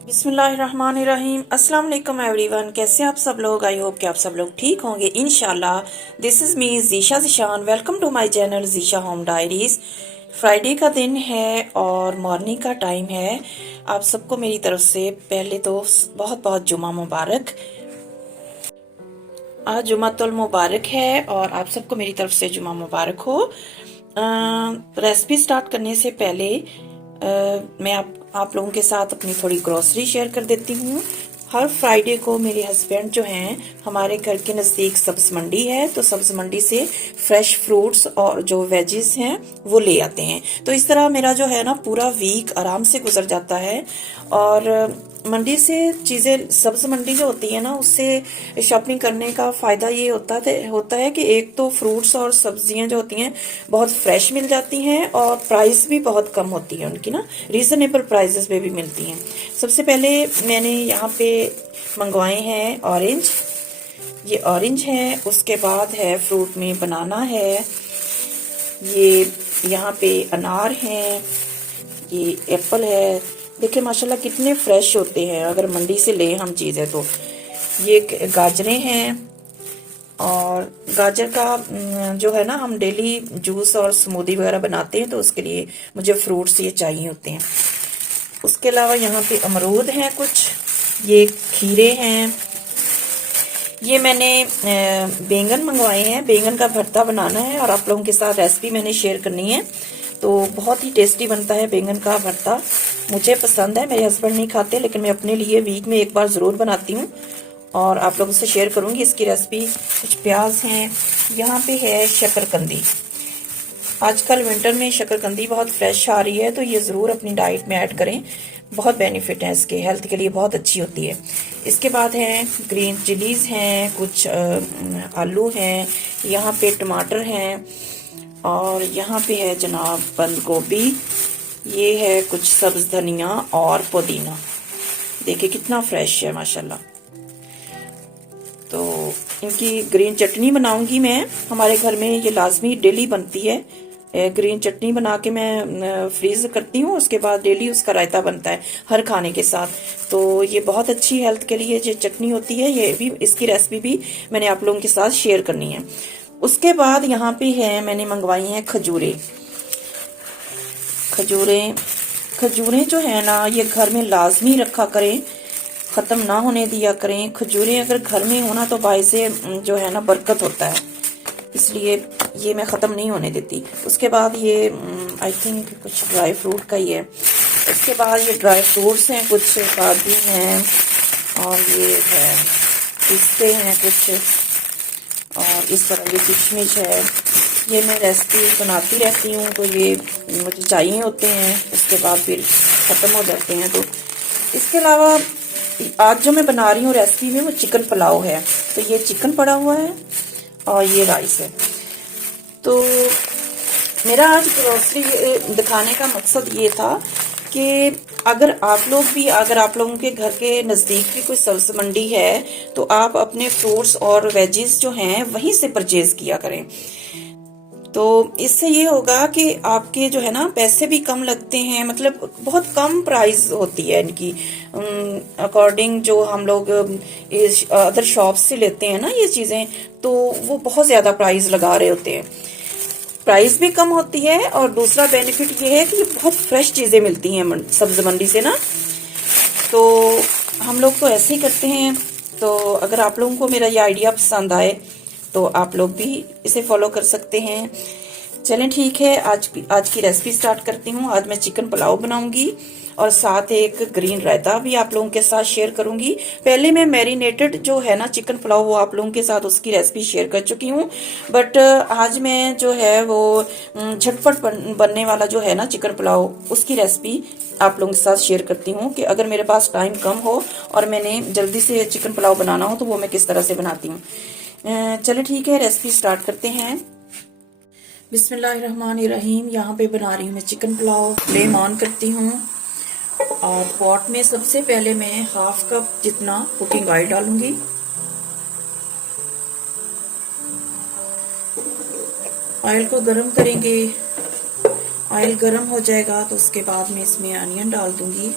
बिस्मिल्लाहिर्रहमानिर्रहीम। अस्सलाम वालेकुम एवरीवन। कैसे आप सब लोग? आई होप कि आप सब लोग ठीक होंगे इंशाल्लाह। This is me Zeesha Zeeshan. Welcome to my channel Zeesha home diaries. Friday का दिन है और मॉर्निंग का टाइम है। आप सबको मेरी तरफ से पहले तो बहुत बहुत जुमा मुबारक। आज जुमातुल मुबारक है और आप सबको मेरी तरफ से जुमा मुबारक हो। रेसिपी स्टार्ट करने से पहले मैं आप लोगों के साथ अपनी थोड़ी ग्रोसरी शेयर कर देती हूँ। हर फ्राइडे को मेरे हस्बैंड जो हैं, हमारे घर के नज़दीक सब्ज मंडी है, तो सब्ज मंडी से फ्रेश फ्रूट्स और जो वेजेस हैं वो ले आते हैं। तो इस तरह मेरा जो है ना पूरा वीक आराम से गुजर जाता है। और मंडी से चीज़ें, सब्ज मंडी जो होती है ना, उससे शॉपिंग करने का फ़ायदा ये होता है कि एक तो फ्रूट्स और सब्जियां जो होती हैं बहुत फ्रेश मिल जाती हैं और प्राइस भी बहुत कम होती है उनकी ना, रीज़नेबल प्राइसेस पे भी मिलती हैं। सबसे पहले मैंने यहाँ पे मंगवाए हैं ऑरेंज। ये ऑरेंज है। उसके बाद है फ्रूट में बनाना है। ये यहाँ पे अनार हैं। ये एप्पल है। देखिए माशाल्लाह कितने फ्रेश होते हैं अगर मंडी से ले हम चीज़ें तो। ये गाजरें हैं। और गाजर का जो है ना, हम डेली जूस और स्मूदी वगैरह बनाते हैं तो उसके लिए मुझे फ्रूट्स ये चाहिए होते हैं। उसके अलावा यहाँ पे अमरूद हैं कुछ। ये खीरे हैं। ये मैंने बैंगन मंगवाए हैं। बैंगन का भरता बनाना है और आप लोगों के साथ रेसिपी मैंने शेयर करनी है। तो बहुत ही टेस्टी बनता है बैंगन का भरता। मुझे पसंद है, मेरे हस्बैंड नहीं खाते, लेकिन मैं अपने लिए वीक में एक बार ज़रूर बनाती हूँ और आप लोगों से शेयर करूँगी इसकी रेसिपी। कुछ प्याज हैं। यहाँ पे है शकरकंदी। आजकल विंटर में शकरकंदी बहुत फ्रेश आ रही है, तो ये ज़रूर अपनी डाइट में ऐड करें। बहुत बेनिफिट है इसके, हेल्थ के लिए बहुत अच्छी होती है। इसके बाद हैं ग्रीन चिलीज़ हैं, कुछ आलू हैं, यहाँ पे टमाटर हैं और यहाँ पे है जनाब बंद गोभी। ये है कुछ सब्ज़ धनिया और पुदीना। देखिए कितना फ्रेश है माशाल्लाह। तो इनकी ग्रीन चटनी बनाऊंगी मैं। हमारे घर में ये लाजमी डेली बनती है। ग्रीन चटनी बना के मैं फ्रीज करती हूँ, उसके बाद डेली उसका रायता बनता है हर खाने के साथ। तो ये बहुत अच्छी हेल्थ के लिए जो चटनी होती है, ये भी, इसकी रेसिपी भी मैंने आप लोगों के साथ शेयर करनी है। उसके बाद यहाँ पे है, मैंने मंगवाई हैं खजूरें। खजूरें खजूरें जो है ना, ये घर में लाजमी रखा करें, ख़त्म ना होने दिया करें। खजूरें अगर घर में होना तो बाइसे जो है ना बरकत होता है, इसलिए ये मैं ख़त्म नहीं होने देती। उसके बाद ये आई थिंक कुछ ड्राई फ्रूट का ही है। उसके बाद ये ड्राई फ्रूट्स हैं, कुछ काजू हैं और ये है पिस्ते हैं कुछ, और इस तरह ये किशमिश है। ये मैं रेसिपी बनाती रहती हूँ तो ये मुझे चाहिए होते हैं, उसके बाद फिर ख़त्म हो जाते हैं। तो इसके अलावा आज जो मैं बना रही हूँ रेसिपी में, वो चिकन पुलाव है। तो ये चिकन पड़ा हुआ है और ये राइस है। तो मेरा आज ग्रोसरी दिखाने का मकसद ये था कि अगर आप लोगों के घर के नज़दीक भी कोई सब्ज़ मंडी है तो आप अपने फ्रूट्स और वेजीज जो हैं वहीं से परचेज किया करें। तो इससे ये होगा कि आपके जो है ना पैसे भी कम लगते हैं, मतलब बहुत कम प्राइस होती है इनकी अकॉर्डिंग जो हम लोग अदर शॉप से लेते हैं ना ये चीज़ें, तो वो बहुत ज़्यादा प्राइस लगा रहे होते हैं। प्राइस भी कम होती है और दूसरा बेनिफिट ये है कि ये बहुत फ्रेश चीज़ें मिलती हैं सब्ज मंडी से ना। तो हम लोग तो ऐसे ही करते हैं। तो अगर आप लोगों को मेरा ये आइडिया पसंद आए तो आप लोग भी इसे फॉलो कर सकते हैं। चलें ठीक है, आज की रेसिपी स्टार्ट करती हूँ। आज मैं चिकन पुलाव बनाऊंगी और साथ एक ग्रीन रायता भी आप लोगों के साथ शेयर करूंगी। पहले मैं मैरिनेटेड जो है ना चिकन पुलाव, वो आप लोगों के साथ उसकी रेसिपी शेयर कर चुकी हूँ। बट आज मैं जो है वो झटपट बनने वाला जो है ना चिकन पुलाव, उसकी रेसिपी आप लोगों के साथ शेयर करती हूँ कि अगर मेरे पास टाइम कम हो और मैंने जल्दी से चिकन पुलाव बनाना हो तो वो मैं किस तरह से बनाती हूँ। चलो ठीक है, रेसिपी स्टार्ट करते हैं। बिस्मिल्लाहिर्रहमानिर्रहीम। यहाँ पे बना रही हूँ मैं चिकन पुलाव। फ्लेम ऑन करती हूँ और पॉट में सबसे पहले मैं हाफ कप जितना कुकिंग ऑयल डालूंगी। ऑयल को गरम करेंगे। ऑयल गरम हो जाएगा तो उसके बाद मैं इसमें अनियन डाल दूंगी।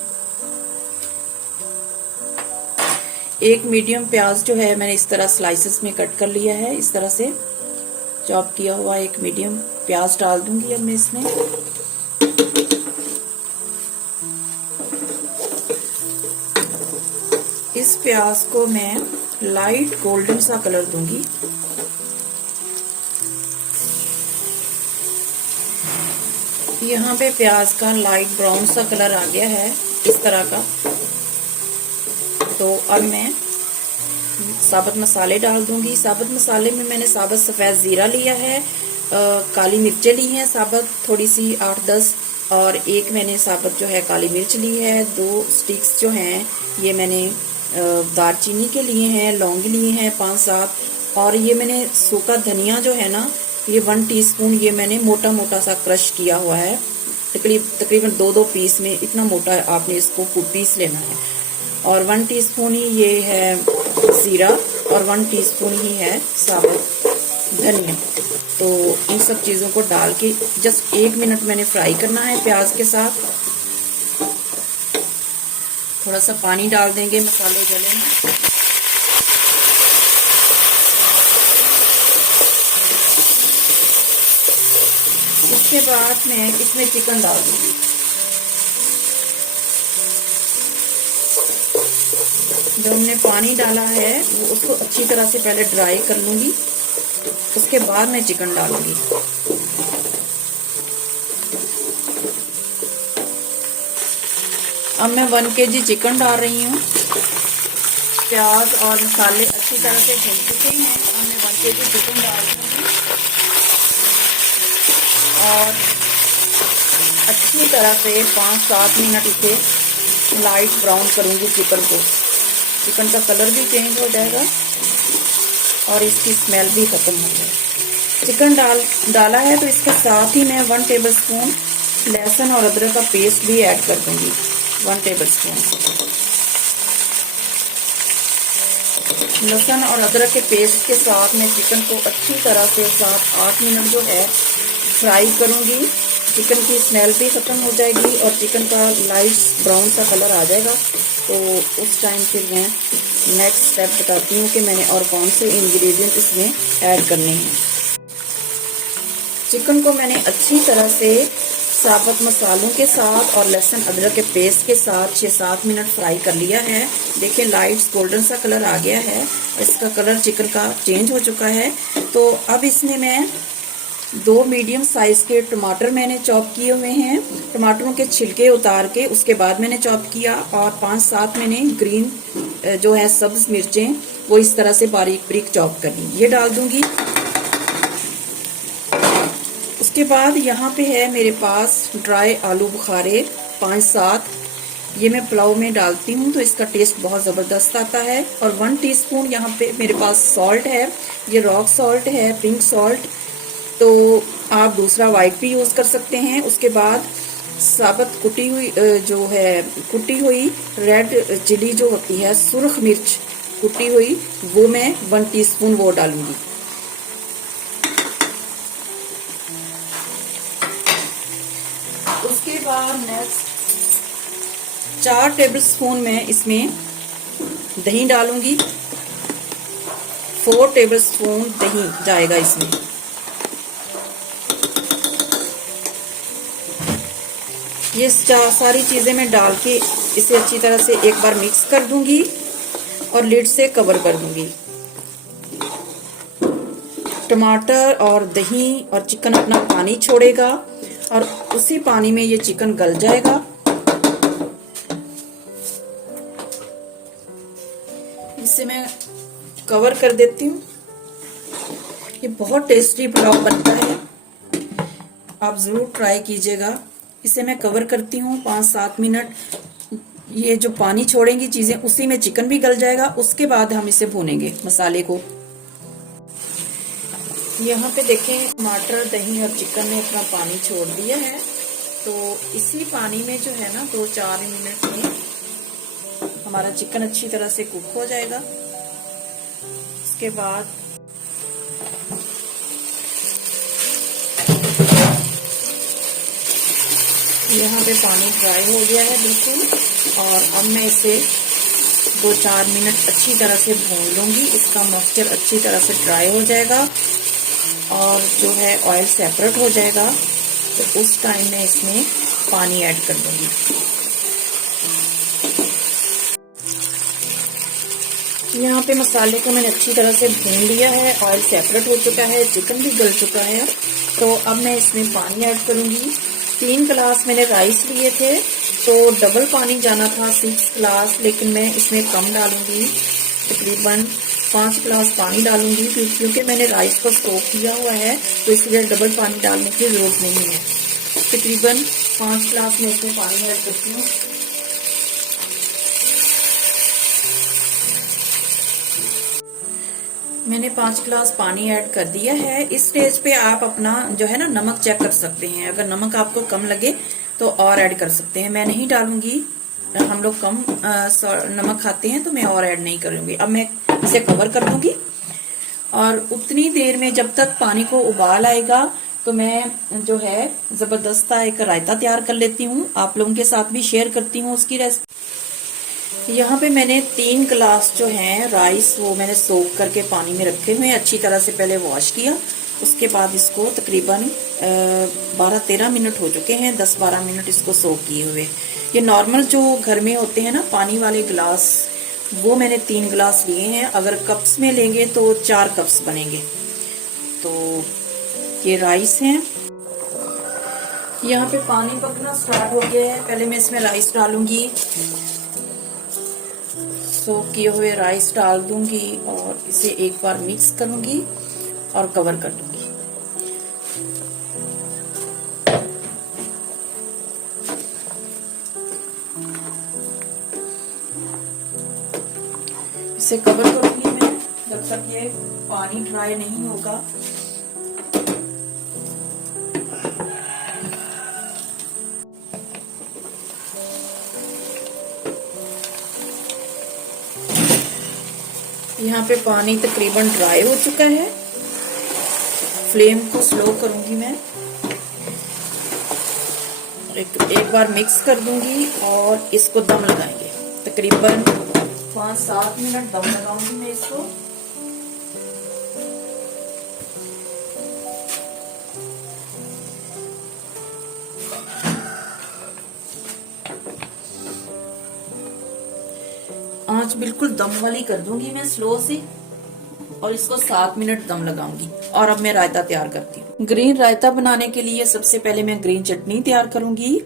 एक मीडियम प्याज जो है मैंने इस तरह स्लाइसेस में कट कर लिया है। इस तरह से चॉप किया हुआ एक मीडियम प्याज डाल दूंगी अब मैं इसमें। इस प्याज को मैं लाइट गोल्डन सा कलर दूंगी। यहाँ पे प्याज का लाइट ब्राउन सा कलर आ गया है इस तरह का। तो अब मैं साबुत मसाले डाल दूंगी। साबुत मसाले में मैंने साबुत सफ़ेद ज़ीरा लिया है, काली मिर्चें ली हैं साबुत थोड़ी सी 8-10, और एक मैंने साबुत जो है काली मिर्च ली है। 2 स्टिक्स जो हैं ये मैंने दालचीनी के लिए हैं, लौंग लिए हैं 5-7, और ये मैंने सूखा धनिया जो है ना ये 1 टीस्पून ये मैंने मोटा मोटा सा क्रश किया हुआ है। तकरीबन 2-2 पीस में, इतना मोटा आपने इसको पीस लेना है। और 1 टीस्पून ही ये है जीरा और 1 टीस्पून ही है साबुत धनिया। तो इन सब चीज़ों को डाल के जस्ट 1 मिनट मैंने फ्राई करना है प्याज के साथ। थोड़ा सा पानी डाल देंगे मसाले गले में। इसके बाद मैं इसमें चिकन डाल दूंगी। जो हमने पानी डाला है वो उसको अच्छी तरह से पहले ड्राई कर लूंगी, उसके बाद मैं चिकन डालूंगी। अब मैं 1 kg चिकन डाल रही हूँ। प्याज और मसाले अच्छी तरह से भून चुके हैं। अब मैं 1 kg चिकन डाल दूंगी और अच्छी तरह से 5-7 मिनट इसे लाइट ब्राउन करूंगी चिकन को। चिकन का कलर भी चेंज हो जाएगा और इसकी स्मेल भी खत्म हो जाएगी। चिकन डाला है तो इसके साथ ही मैं 1 टेबलस्पून लहसुन और अदरक का पेस्ट भी ऐड कर दूंगी। 1 टेबलस्पून लहसुन और अदरक के पेस्ट के साथ मैं चिकन को अच्छी तरह से 7-8 मिनट जो है फ्राई करूंगी। चिकन की स्मेल भी खत्म हो जाएगी और चिकन का लाइट ब्राउन सा कलर आ जाएगा। तो उस टाइम फिर मैं नेक्स्ट स्टेप बताती हूँ कि मैंने और कौन से इंग्रेडिएंट इसमें ऐड करने हैं। चिकन को मैंने अच्छी तरह से साबुत मसालों के साथ और लहसुन अदरक के पेस्ट के साथ 6-7 मिनट फ्राई कर लिया है। देखिए लाइट गोल्डन सा कलर आ गया है, इसका कलर चिकन का चेंज हो चुका है। तो अब इसमें मैं 2 मीडियम साइज के टमाटर मैंने चॉप किए हुए हैं। टमाटरों के छिलके उतार के उसके बाद मैंने चॉप किया, और 5-7 मैंने ग्रीन जो है सब्ज मिर्चें वो इस तरह से बारीक बारीक चॉप कर ली, ये डाल दूंगी। उसके बाद यहाँ पे है मेरे पास ड्राई आलू बुखारे 5-7, ये मैं पुलाव में डालती हूँ तो इसका टेस्ट बहुत ज़बरदस्त आता है। और 1 टीस्पून यहाँ पे मेरे पास सॉल्ट है, ये रॉक सॉल्ट है, पिंक सॉल्ट, तो आप दूसरा वाइट भी यूज़ कर सकते हैं। उसके बाद साबुत कुटी हुई रेड चिली जो होती है, सुर्ख मिर्च कुटी हुई, वो मैं 1 टीस्पून वो डालूंगी। उसके बाद नेक्स्ट 4 टेबलस्पून मैं इसमें दही डालूंगी। 4 टेबलस्पून दही जाएगा इसमें। ये सारी चीज़ें मैं डाल के इसे अच्छी तरह से एक बार मिक्स कर दूंगी और लिड से कवर कर दूंगी। टमाटर और दही और चिकन अपना पानी छोड़ेगा और उसी पानी में ये चिकन गल जाएगा। इसे मैं कवर कर देती हूँ। ये बहुत टेस्टी पुलाव बनता है, आप ज़रूर ट्राई कीजिएगा। इसे मैं कवर करती हूँ 5-7 मिनट। ये जो पानी छोड़ेंगी चीज़ें उसी में चिकन भी गल जाएगा। उसके बाद हम इसे भूनेंगे मसाले को। यहाँ पे देखें टमाटर, दही और चिकन ने अपना पानी छोड़ दिया है, तो इसी पानी में जो है ना 2-4 मिनट में हमारा चिकन अच्छी तरह से कुक हो जाएगा। उसके बाद यहाँ पे पानी ड्राई हो गया है बिल्कुल, और अब मैं इसे 2-4 मिनट अच्छी तरह से भून लूँगी। इसका मॉइस्चर अच्छी तरह से ड्राई हो जाएगा और जो है ऑयल सेपरेट हो जाएगा, तो उस टाइम में इसमें पानी ऐड कर दूँगी। यहाँ पे मसाले को मैंने अच्छी तरह से भून लिया है, ऑयल सेपरेट हो चुका है, चिकन भी गल चुका है। तो अब मैं इसमें पानी ऐड करूँगी। 3 गिलास मैंने राइस लिए थे, तो डबल पानी जाना था 6 गिलास, लेकिन मैं इसमें कम डालूंगी, तकरीबन 5 गिलास पानी डालूंगी, क्योंकि मैंने राइस को सोक किया हुआ है, तो इसलिए डबल पानी डालने की जरूरत नहीं है। तकरीबन 5 गिलास में इसमें पानी ऐड करती हूँ। मैंने 5 गिलास पानी ऐड कर दिया है। इस स्टेज पे आप अपना जो है ना नमक चेक कर सकते हैं। अगर नमक आपको कम लगे तो और ऐड कर सकते हैं। मैं नहीं डालूंगी, हम लोग कम नमक खाते हैं, तो मैं और ऐड नहीं करूंगी। अब मैं इसे कवर कर दूंगी और उतनी देर में जब तक पानी को उबाल आएगा, तो मैं जो है जबरदस्त एक रायता तैयार कर लेती हूँ। आप लोगों के साथ भी शेयर करती हूँ उसकी रेसिपी। यहाँ पे मैंने 3 गिलास जो है राइस, वो मैंने सोक करके पानी में रखे हुए हैं। अच्छी तरह से पहले वॉश किया, उसके बाद इसको तकरीबन 12-13 मिनट हो चुके हैं, 10-12 मिनट इसको सोक किए हुए। ये नॉर्मल जो घर में होते हैं ना पानी वाले गिलास, वो मैंने 3 गिलास लिए हैं। अगर कप्स में लेंगे तो 4 कप्स बनेंगे। तो ये राइस हैं। यहाँ पे पानी पकना स्टार्ट हो गया है। पहले मैं इसमें राइस डालूंगी, सोक किए हुए राइस डाल दूंगी और इसे एक बार मिक्स करूंगी और कवर कर दूंगी। इसे कवर करूंगी मैं जब तक ये पानी ड्राई नहीं होगा। यहाँ पे पानी तकरीबन ड्राई हो चुका है। फ्लेम को स्लो करूंगी मैं, एक बार मिक्स कर दूंगी और इसको दम लगाएंगे। तकरीबन 5-7 मिनट दम लगाऊंगी मैं इसको। आंच बिल्कुल दम वाली कर दूंगी मैं स्लो से, और इसको 7 मिनट दम लगाऊंगी। और अब मैं रायता तैयार करती हूँ। ग्रीन रायता बनाने के लिए सबसे पहले मैं ग्रीन चटनी तैयार करूंगी।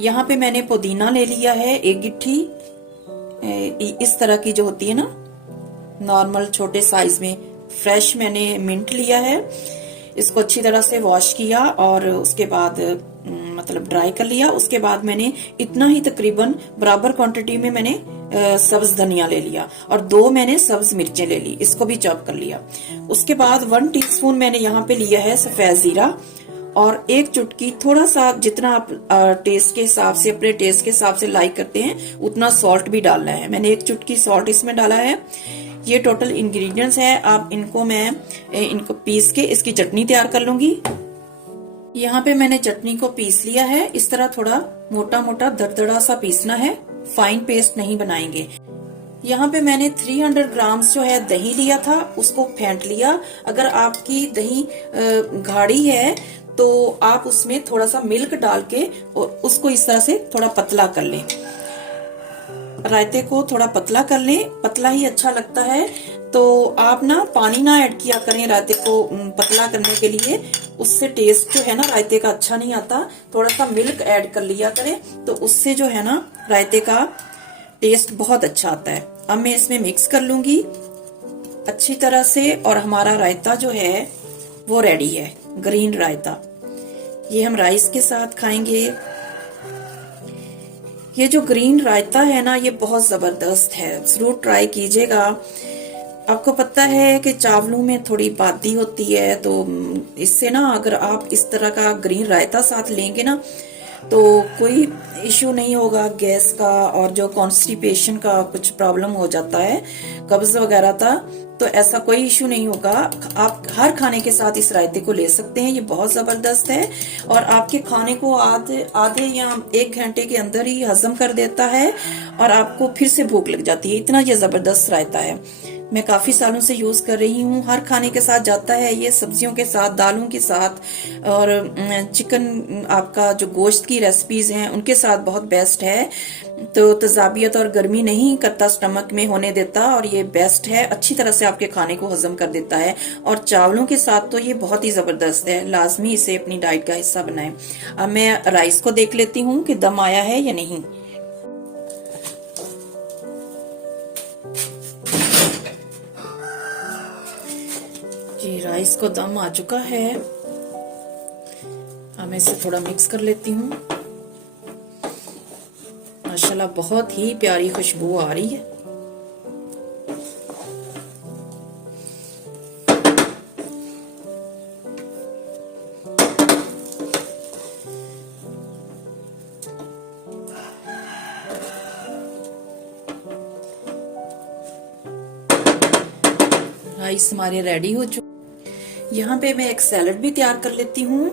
यहाँ पे मैंने पुदीना ले लिया है, 1 गिट्ठी, इस तरह की जो होती है ना नॉर्मल छोटे साइज में। फ्रेश मैंने मिंट लिया है, इसको अच्छी तरह से वॉश किया और उसके बाद मतलब ड्राई कर लिया। उसके बाद मैंने इतना ही तकरीबन बराबर क्वांटिटी में मैंने सब्ज धनिया ले लिया और 2 मैंने सब्ज मिर्चें ले ली, इसको भी चॉप कर लिया। उसके बाद 1 टीस्पून मैंने यहाँ पे लिया है सफेद जीरा और 1 चुटकी, थोड़ा सा जितना आप टेस्ट के हिसाब से, अपने टेस्ट के हिसाब से लाइक करते हैं उतना सॉल्ट भी डालना है। मैंने 1 चुटकी सॉल्ट इसमें डाला है। ये टोटल इंग्रेडिएंट्स है। आप इनको पीस के इसकी चटनी तैयार कर लूंगी। यहाँ पे मैंने चटनी को पीस लिया है। इस तरह थोड़ा मोटा मोटा दरदरा सा पीसना है, फाइन पेस्ट नहीं बनाएंगे। यहाँ पे मैंने 300 ग्राम्स जो है दही लिया था, उसको फेंट लिया। अगर आपकी दही गाढ़ी है तो आप उसमें थोड़ा सा मिल्क डाल के और उसको इस तरह से थोड़ा पतला कर लें। रायते को थोड़ा पतला कर लें, पतला ही अच्छा लगता है। तो आप ना पानी ना ऐड किया करें रायते को पतला करने के लिए, उससे टेस्ट जो है ना रायते का अच्छा नहीं आता। थोड़ा सा मिल्क ऐड कर लिया करें तो उससे जो है ना रायते का टेस्ट बहुत अच्छा आता है। अब मैं इसमें मिक्स कर लूंगी अच्छी तरह से और हमारा रायता जो है वो रेडी है, ग्रीन रायता। ये हम राइस के साथ खाएंगे। ये जो ग्रीन रायता है ना, ये बहुत जबरदस्त है, जरूर ट्राई कीजिएगा। आपको पता है कि चावलों में थोड़ी बादी होती है, तो इससे ना अगर आप इस तरह का ग्रीन रायता साथ लेंगे ना तो कोई इश्यू नहीं होगा गैस का। और जो कॉन्स्टिपेशन का कुछ प्रॉब्लम हो जाता है, कब्ज वगैरह था, तो ऐसा कोई इश्यू नहीं होगा। आप हर खाने के साथ इस रायते को ले सकते हैं। ये बहुत जबरदस्त है और आपके खाने को आधे आधे या 1 घंटे के अंदर ही हजम कर देता है और आपको फिर से भूख लग जाती है। इतना ये जबरदस्त रायता है। मैं काफी सालों से यूज कर रही हूँ। हर खाने के साथ जाता है ये, सब्जियों के साथ, दालों के साथ, और चिकन, आपका जो गोश्त की रेसिपीज हैं उनके साथ बहुत बेस्ट है। तो तजाबियत और गर्मी नहीं करता स्टमक में होने देता, और ये बेस्ट है। अच्छी तरह से आपके खाने को हजम कर देता है। और चावलों के साथ तो ये बहुत ही जबरदस्त है। लाजमी इसे अपनी डाइट का हिस्सा बनाएं। अब मैं राइस को देख लेती हूँ कि दम आया है या नहीं। जी, राइस को दम आ चुका है। अब मैं इसे थोड़ा मिक्स कर लेती हूँ। माशाल्लाह बहुत ही प्यारी खुशबू आ रही है। राइस हमारे रेडी हो चुके। यहाँ पे मैं एक सैलड भी तैयार कर लेती हूँ।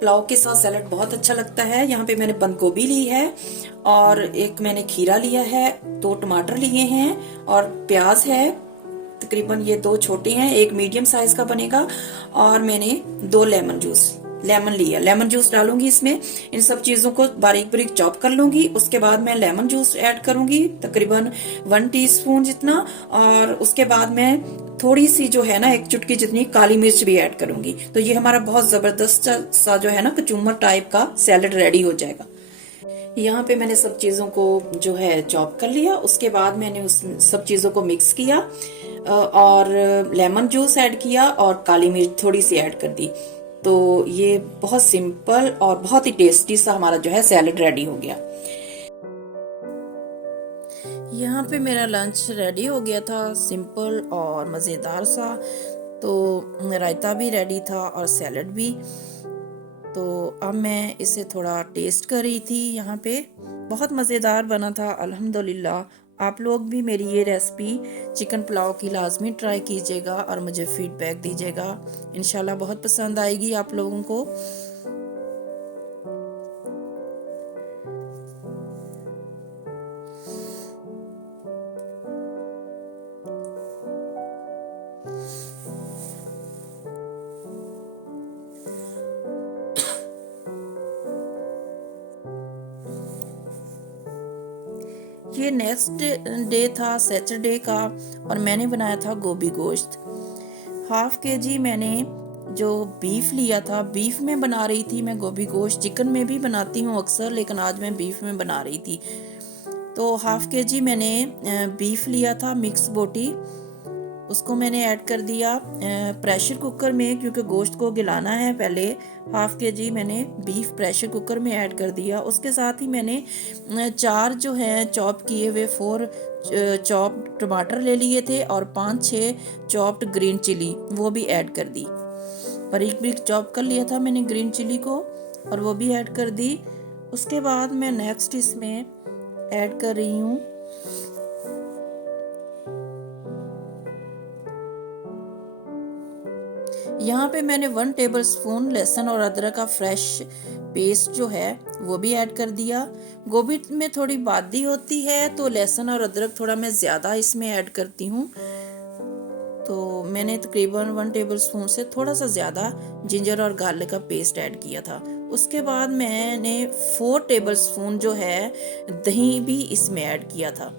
पुलाव के साथ सैलड बहुत अच्छा लगता है। यहाँ पे मैंने बंद गोभी ली है और एक मैंने खीरा लिया है, 2 टमाटर लिए हैं और प्याज है। तकरीबन ये 2 छोटे हैं, एक मीडियम साइज का बनेगा। और मैंने 2 लेमन लिया। लेमन जूस डालूंगी इसमें। इन सब चीजों को बारीक बारीक चॉप कर लूंगी। उसके बाद मैं लेमन जूस ऐड करूंगी, तकरीबन 1 टीस्पून जितना। और उसके बाद मैं थोड़ी सी जो है ना, 1 चुटकी जितनी काली मिर्च भी ऐड करूंगी। तो ये हमारा बहुत जबरदस्त सा जो है ना, कचूमर टाइप का सैलड रेडी हो जाएगा। यहाँ पे मैंने सब चीजों को जो है चॉप कर लिया। उसके बाद मैंने उस सब चीजों को मिक्स किया और लेमन जूस ऐड किया और काली मिर्च थोड़ी सी ऐड कर दी। तो ये बहुत सिंपल और बहुत ही टेस्टी सा हमारा जो है सैलड रेडी हो गया। यहाँ पे मेरा लंच रेडी हो गया था, सिंपल और मज़ेदार सा। तो रायता भी रेडी था और सैलड भी। तो अब मैं इसे थोड़ा टेस्ट कर रही थी। यहाँ पे बहुत मज़ेदार बना था अल्हम्दुलिल्लाह। आप लोग भी मेरी ये रेसिपी चिकन पुलाव की लाजमी ट्राई कीजिएगा और मुझे फीडबैक दीजिएगा। इंशाल्लाह बहुत पसंद आएगी आप लोगों को। ये नेक्स्ट डे था सैटरडे का और मैंने बनाया था गोभी गोश्त। 1/2 kg मैंने जो बीफ लिया था, बीफ में बना रही थी मैं गोभी गोश्त। चिकन में भी बनाती हूँ अक्सर, लेकिन आज मैं बीफ में बना रही थी। तो 1/2 kg मैंने बीफ लिया था, मिक्स बोटी। उसको मैंने ऐड कर दिया प्रेशर कुकर में, क्योंकि गोश्त को गिलाना है पहले। 1/2 kg मैंने बीफ प्रेशर कुकर में ऐड कर दिया। उसके साथ ही मैंने 4 जो है चॉप किए हुए 4 चॉप टमाटर ले लिए थे और 5-6 चॉप्ड ग्रीन चिली वो भी ऐड कर दी। बारीक बारीक चॉप कर लिया था मैंने ग्रीन चिली को और वो भी ऐड कर दी। उसके बाद मैं नेक्स्ट इसमें ऐड कर रही हूँ यहाँ पे मैंने 1 टेबलस्पून लहसुन और अदरक का फ्रेश पेस्ट जो है वो भी ऐड कर दिया। गोभी में थोड़ी बादी होती है तो लहसुन और अदरक थोड़ा मैं ज़्यादा इसमें ऐड करती हूँ। तो मैंने तकरीबन 1 टेबलस्पून से थोड़ा सा ज़्यादा जिंजर और गार्लिक का पेस्ट ऐड किया था। उसके बाद मैंने 4 टेबलस्पून जो है दही भी इसमें ऐड किया था।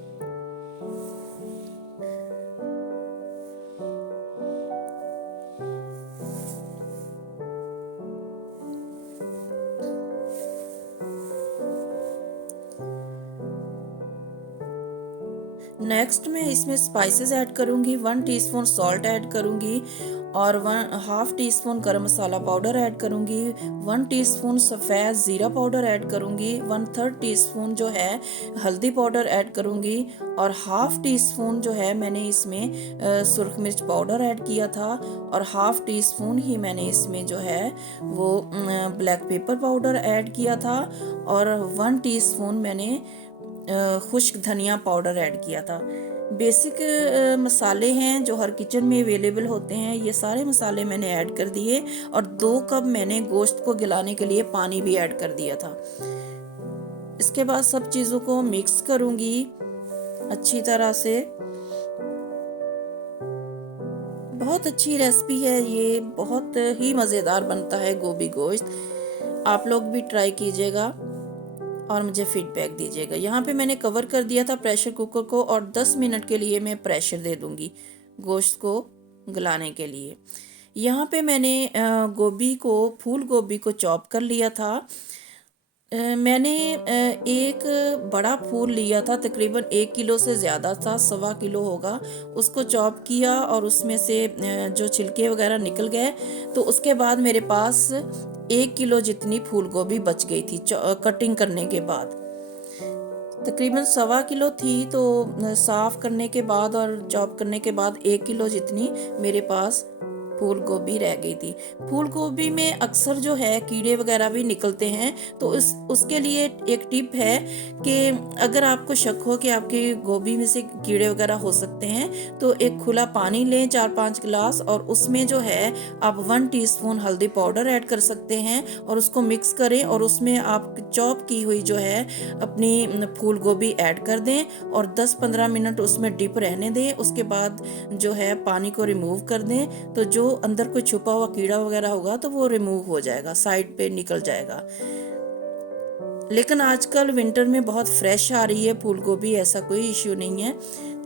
नेक्स्ट मैं इसमें स्पाइसेस ऐड करूंगी। 1 टीस्पून सॉल्ट ऐड करूंगी और 1/2 टीस्पून गरम मसाला पाउडर ऐड करूँगी, 1 टीस्पून सफ़ेद ज़ीरा पाउडर ऐड करूँगी, 1/3 टीस्पून जो है हल्दी पाउडर ऐड करूँगी और 1/2 टीस्पून जो है मैंने इसमें सुरख मिर्च पाउडर ऐड किया था और 1/2 टीस्पून ही मैंने इसमें जो है वो ब्लैक पेपर पाउडर ऐड किया था और 1 टीस्पून मैंने खुश्क धनिया पाउडर ऐड किया था। बेसिक मसाले हैं जो हर किचन में अवेलेबल होते हैं, ये सारे मसाले मैंने ऐड कर दिए और 2 कप मैंने गोश्त को गलाने के लिए पानी भी ऐड कर दिया था। इसके बाद सब चीज़ों को मिक्स करूँगी अच्छी तरह से। बहुत अच्छी रेसिपी है ये, बहुत ही मज़ेदार बनता है गोभी गोश्त। आप लोग भी ट्राई कीजिएगा और मुझे फीडबैक दीजिएगा। यहाँ पे मैंने कवर कर दिया था प्रेशर कुकर को और 10 मिनट के लिए मैं प्रेशर दे दूँगी गोश्त को गलाने के लिए। यहाँ पे मैंने फूल गोभी को चॉप कर लिया था। मैंने एक बड़ा फूल लिया था, तकरीबन 1 किलो से ज़्यादा था, 1.25 किलो होगा। उसको चॉप किया और उसमें से जो छिलके वगैरह निकल गए, तो उसके बाद मेरे पास 1 किलो जितनी फूल गोभी बच गई थी कटिंग करने के बाद। तकरीबन 1.25 किलो थी, तो साफ़ करने के बाद और चॉप करने के बाद 1 किलो जितनी मेरे पास फूल गोभी रह गई थी। फूल गोभी में अक्सर जो है कीड़े वगैरह भी निकलते हैं, तो उसके लिए एक टिप है कि अगर आपको शक हो कि आपकी गोभी में से कीड़े वगैरह हो सकते हैं, तो एक खुला पानी लें 4-5 गिलास और उसमें जो है आप 1 टीस्पून हल्दी पाउडर ऐड कर सकते हैं और उसको मिक्स करें और उसमें आप चॉप की हुई जो है अपनी फूल गोभी ऐड कर दें और 10-15 मिनट उसमें डिप रहने दें। उसके बाद जो है पानी को रिमूव कर दें, तो जो अंदर कोई छुपा हुआ कीड़ा वगैरह होगा तो वो रिमूव हो जाएगा, साइड पे निकल जाएगा। लेकिन आजकल विंटर में बहुत फ्रेश आ रही है फूल गोभी, ऐसा कोई इश्यू नहीं है।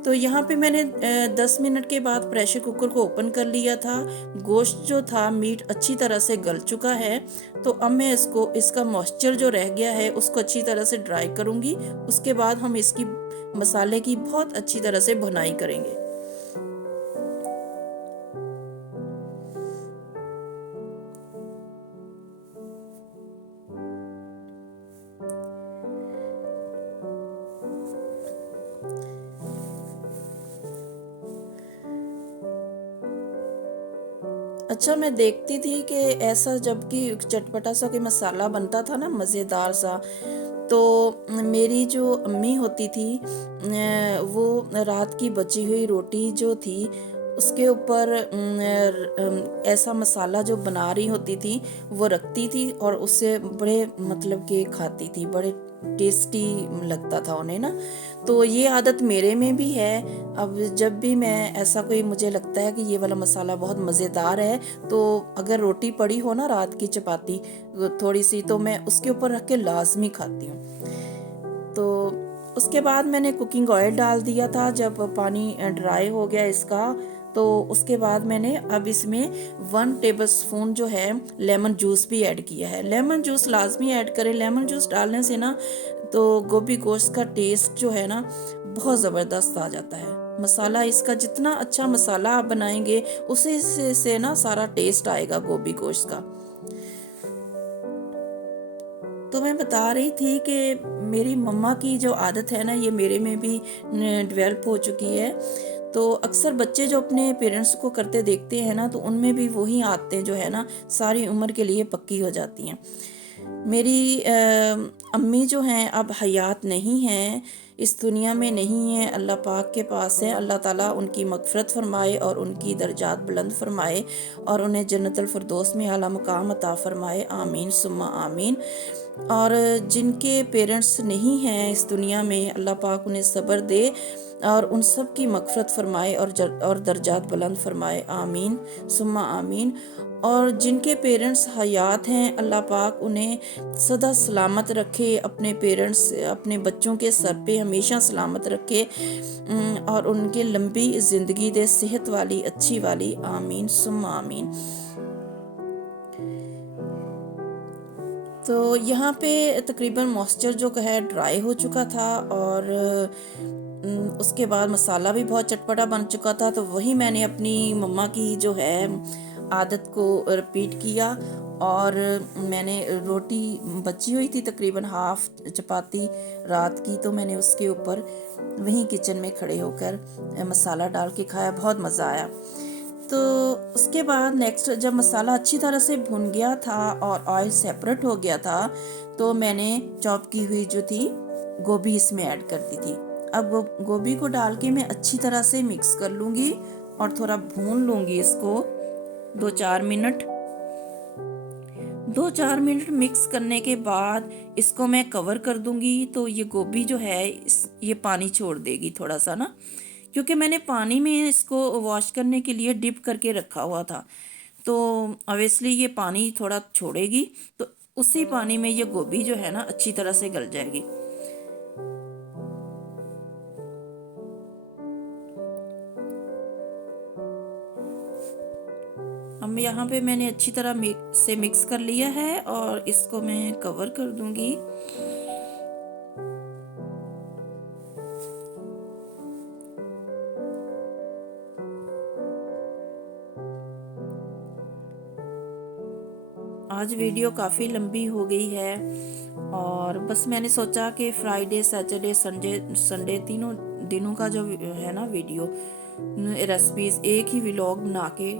तो यहाँ पे मैंने 10 मिनट के बाद प्रेशर कुकर को ओपन कर लिया था। गोश्त जो था, मीट अच्छी तरह से गल चुका है। तो अब मैं इसका मॉइस्चर जो रह गया है उसको अच्छी तरह से ड्राई करूँगी। उसके बाद हम इसकी मसाले की बहुत अच्छी तरह से भुनाई करेंगे। अच्छा, मैं देखती थी कि ऐसा जबकि चटपटा सा कोई मसाला बनता था ना मज़ेदार सा, तो मेरी जो अम्मी होती थी वो रात की बची हुई रोटी जो थी उसके ऊपर ऐसा मसाला जो बना रही होती थी वो रखती थी और उससे बड़े मतलब कि खाती थी, बड़े टेस्टी लगता था उन्हें ना। तो ये आदत मेरे में भी है। अब जब भी मैं ऐसा कोई मुझे लगता है कि ये वाला मसाला बहुत मज़ेदार है, तो अगर रोटी पड़ी हो ना रात की चपाती थोड़ी सी, तो मैं उसके ऊपर रख के लाजमी खाती हूँ। तो उसके बाद मैंने कुकिंग ऑयल डाल दिया था। जब पानी ड्राई हो गया इसका, तो उसके बाद मैंने अब इसमें 1 टेबलस्पून जो है लेमन जूस भी ऐड किया है। लेमन जूस लाजमी ऐड करें। लेमन जूस डालने से ना तो गोभी गोश्त का टेस्ट जो है ना बहुत ज़बरदस्त आ जाता है। मसाला इसका जितना अच्छा मसाला आप बनाएंगे उसी से ना सारा टेस्ट आएगा गोभी गोश्त का। तो मैं बता रही थी कि मेरी मम्मा की जो आदत है ना, ये मेरे में भी डेवलप हो चुकी है। तो अक्सर बच्चे जो अपने पेरेंट्स को करते देखते हैं ना, तो उनमें भी वही आदतें जो है ना सारी उम्र के लिए पक्की हो जाती हैं। मेरी अम्मी जो हैं अब हयात नहीं हैं, इस दुनिया में नहीं है, अल्लाह पाक के पास है। अल्लाह ताला उनकी मग़फ़िरत फ़रमाए और उनकी दर्जात बुलंद फ़रमाए और उन्हें जन्नतुल फ़िरदौस में आला मकाम अता फ़रमाए। आमीन सुम्मा आमीन। और जिनके पेरेंट्स नहीं हैं इस दुनिया में, अल्लाह पाक उन्हें सब्र दे और उन सब की मग़फ़िरत फ़रमाए और दर्जात बुलंद फ़रमाए। आमीन सुम्मा आमीन। और जिनके पेरेंट्स हयात हैं, अल्लाह पाक उन्हें सदा सलामत रखे, अपने पेरेंट्स अपने बच्चों के सर पे हमेशा सलामत रखे और उनके लंबी ज़िंदगी दे, सेहत वाली अच्छी वाली। आमीन सुम्मा आमीन। तो यहाँ पे तकरीबन मॉइस्चर जो है ड्राई हो चुका था और उसके बाद मसाला भी बहुत चटपटा बन चुका था, तो वही मैंने अपनी मम्मा की जो है आदत को रिपीट किया। और मैंने रोटी बची हुई थी तकरीबन हाफ चपाती रात की, तो मैंने उसके ऊपर वहीं किचन में खड़े होकर मसाला डाल के खाया, बहुत मज़ा आया। तो उसके बाद नेक्स्ट जब मसाला अच्छी तरह से भुन गया था और ऑयल सेपरेट हो गया था, तो मैंने चॉप की हुई जो थी गोभी इसमें ऐड कर दी थी। अब गोभी को डाल के मैं अच्छी तरह से मिक्स कर लूँगी और थोड़ा भून लूँगी इसको 2-4 मिनट। 2-4 मिनट मिक्स करने के बाद इसको मैं कवर कर दूंगी। तो ये गोभी जो है ये पानी छोड़ देगी थोड़ा सा ना, क्योंकि मैंने पानी में इसको वॉश करने के लिए डिप करके रखा हुआ था, तो ऑब्वियसली ये पानी थोड़ा छोड़ेगी, तो उसी पानी में ये गोभी जो है ना अच्छी तरह से गल जाएगी। अब यहाँ पे मैंने अच्छी तरह से मिक्स कर लिया है और इसको मैं कवर कर दूंगी। आज वीडियो काफ़ी लंबी हो गई है और बस मैंने सोचा कि फ्राइडे सैटरडे संडे तीनों दिनों का जो है ना वीडियो रेसिपीज एक ही व्लॉग बना के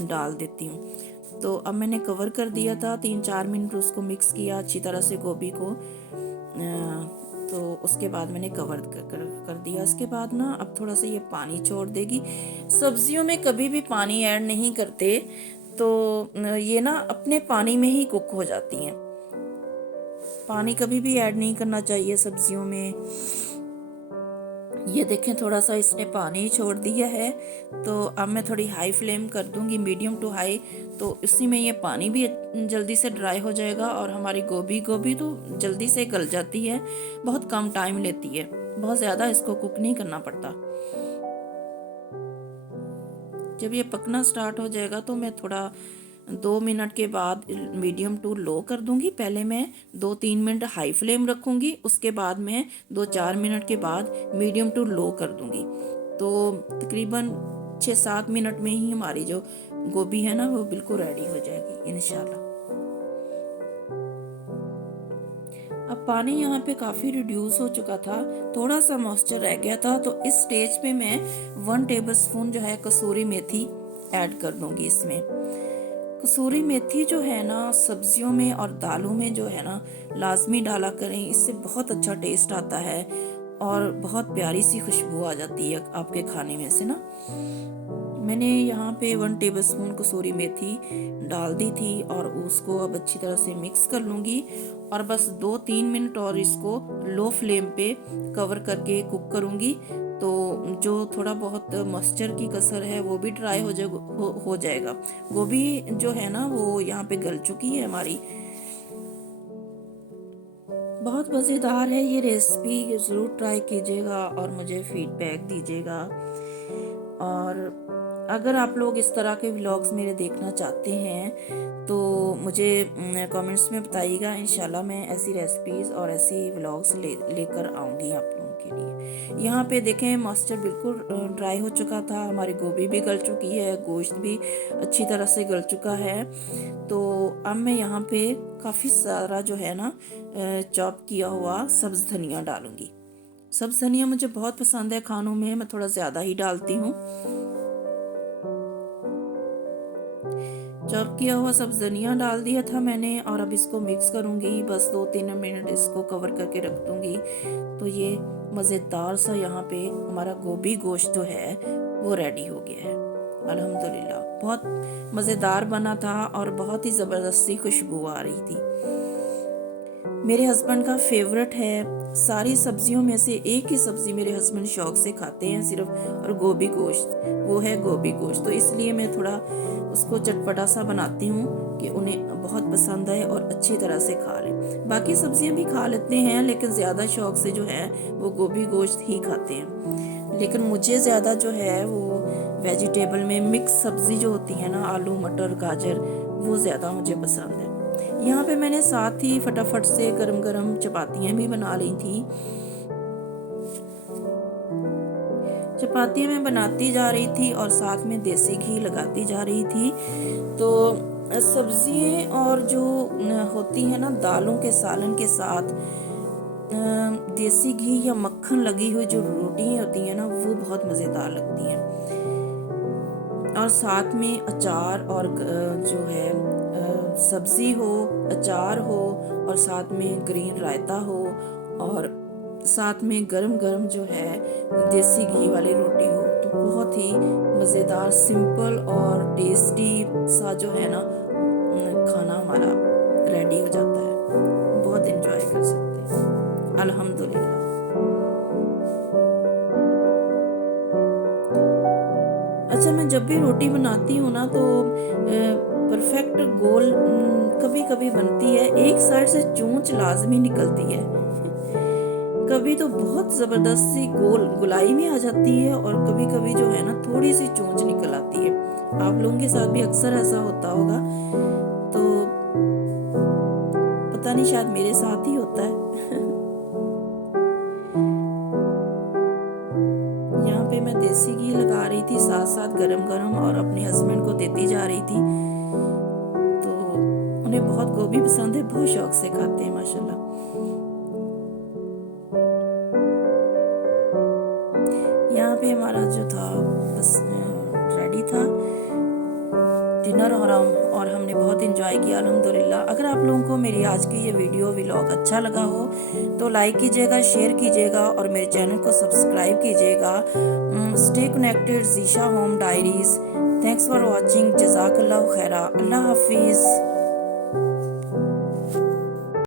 डाल देती हूँ। तो अब मैंने कवर कर दिया था, 3-4 मिनट उसको मिक्स किया अच्छी तरह से गोभी को, तो उसके बाद मैंने कवर कर दिया। इसके बाद ना अब थोड़ा सा ये पानी छोड़ देगी। सब्जियों में कभी भी पानी ऐड नहीं करते, तो ये ना अपने पानी में ही कुक हो जाती हैं। पानी कभी भी ऐड नहीं करना चाहिए सब्जियों में। ये देखें थोड़ा सा इसने पानी छोड़ दिया है, तो अब मैं थोड़ी हाई फ्लेम कर दूंगी, मीडियम टू हाई, तो इसी में ये पानी भी जल्दी से ड्राई हो जाएगा और हमारी गोभी तो जल्दी से गल जाती है, बहुत कम टाइम लेती है, बहुत ज़्यादा इसको कुक नहीं करना पड़ता। जब ये पकना स्टार्ट हो जाएगा तो मैं थोड़ा 2 मिनट के बाद मीडियम टू लो कर दूंगी। पहले मैं 2-3 मिनट हाई फ्लेम रखूंगी, उसके बाद मैं 2-4 मिनट के बाद मीडियम टू लो कर दूंगी। तो तकरीबन 6-7 मिनट में ही हमारी जो गोभी है ना वो बिल्कुल रेडी हो जाएगी इंशाल्लाह। अब पानी यहाँ पे काफ़ी रिड्यूस हो चुका था, थोड़ा सा मॉइस्चर रह गया था, तो इस स्टेज पे मैं 1 टेबलस्पून जो है कसूरी मेथी ऐड कर दूंगी इसमें। कसूरी मेथी जो है ना सब्जियों में और दालों में जो है ना लाजमी डाला करें, इससे बहुत अच्छा टेस्ट आता है और बहुत प्यारी सी खुशबू आ जाती है आपके खाने में से ना। मैंने यहाँ पे 1 टेबलस्पून कसूरी मेथी डाल दी थी और उसको अब अच्छी तरह से मिक्स कर लूँगी और बस 2-3 मिनट और इसको लो फ्लेम पे कवर करके कुक करूँगी। तो जो थोड़ा बहुत मॉइस्चर की कसर है वो भी ड्राई हो जाएगा। गोभी जो है ना वो यहाँ पे गल चुकी है हमारी। बहुत मज़ेदार है ये रेसिपी, ज़रूर ट्राई कीजिएगा और मुझे फीडबैक दीजिएगा। और अगर आप लोग इस तरह के व्लॉग्स मेरे देखना चाहते हैं तो मुझे कमेंट्स में बताइएगा। इंशाल्लाह मैं ऐसी रेसिपीज़ और ऐसी व्लॉग्स लेकर आऊँगी आप लोगों के लिए। यहाँ पे देखें मॉइस्चर बिल्कुल ड्राई हो चुका था, हमारी गोभी भी गल चुकी है, गोश्त भी अच्छी तरह से गल चुका है। तो अब मैं यहाँ पे काफ़ी सारा जो है ना चॉप किया हुआ सब्ज़ धनिया डालूँगी। सब्ज़ धनिया मुझे बहुत पसंद है खानों में, मैं थोड़ा ज़्यादा ही डालती हूँ। चॉप किया हुआ सब्ज़ धनिया डाल दिया था मैंने और अब इसको मिक्स करूँगी, बस 2-3 मिनट इसको कवर करके रख दूँगी। तो ये मज़ेदार सा यहाँ पे हमारा गोभी गोश्त जो है वो रेडी हो गया है अल्हम्दुलिल्लाह। बहुत मज़ेदार बना था और बहुत ही ज़बरदस्ती खुशबू आ रही थी। मेरे हस्बैंड का फेवरेट है। सारी सब्जियों में से एक ही सब्ज़ी मेरे हस्बैंड शौक से खाते हैं सिर्फ, और गोभी गोश्त, वो है गोभी गोश्त। तो इसलिए मैं थोड़ा उसको चटपटा सा बनाती हूँ कि उन्हें बहुत पसंद आए और अच्छी तरह से खा लें। बाकी सब्जियां भी खा लेते हैं लेकिन ज़्यादा शौक से जो है वो गोभी गोश्त ही खाते हैं। लेकिन मुझे ज़्यादा जो है वो वेजिटेबल में मिक्स सब्ज़ी जो होती है ना, आलू मटर गाजर, वो ज़्यादा मुझे पसंद है। यहाँ पे मैंने साथ ही फटाफट से गरम गरम चपातियाँ भी बना ली थी। चपातियाँ मैं बनाती जा रही थी और साथ में देसी घी लगाती जा रही थी। तो सब्जियाँ और जो होती हैं ना दालों के सालन के साथ देसी घी या मक्खन लगी हुई जो रोटी होती है ना वो बहुत मज़ेदार लगती हैं। और साथ में अचार और जो है सब्जी हो, अचार हो और साथ में ग्रीन रायता हो और साथ में गरम गरम जो है देसी घी वाली रोटी हो, तो बहुत ही मज़ेदार सिंपल और टेस्टी सा जो है ना खाना हमारा रेडी हो जाता है। बहुत एंजॉय कर सकते हैं अल्हम्दुलिल्लाह। अच्छा, मैं जब भी रोटी बनाती हूँ ना तो परफेक्ट गोल कभी कभी बनती है, एक साइड से चोंच लाजमी निकलती है। कभी तो बहुत ज़बरदस्त सी गुलाई में आ जाती है और कभी कभी जो है ना थोड़ी सी चोंच निकल आती है। आप लोगों के साथ भी अक्सर ऐसा होता होगा, तो पता नहीं शायद मेरे साथ ही होता है। यहाँ पे मैं देसी घी लगा रही थी साथ साथ गरम गरम और अपने हस्बैंड को देती जा रही थी। तो उन्हें बहुत गोभी पसंद है, बहुत शौक से खाते हैं माशाल्लाह। यहाँ पे हमारा जो था बस रेडी था डिनर और हमने बहुत इंजॉय किया अल्हम्दुलिल्लाह। अगर आप लोगों को मेरी आज की ये वीडियो व्लॉग अच्छा लगा हो तो लाइक कीजिएगा, शेयर कीजिएगा और मेरे चैनल को सब्सक्राइब कीजिएगा। Stay connected Zeesha home diaries. Thanks for watching. जज़ाकल्लाहु खैरा। अल्लाह हाफिज़।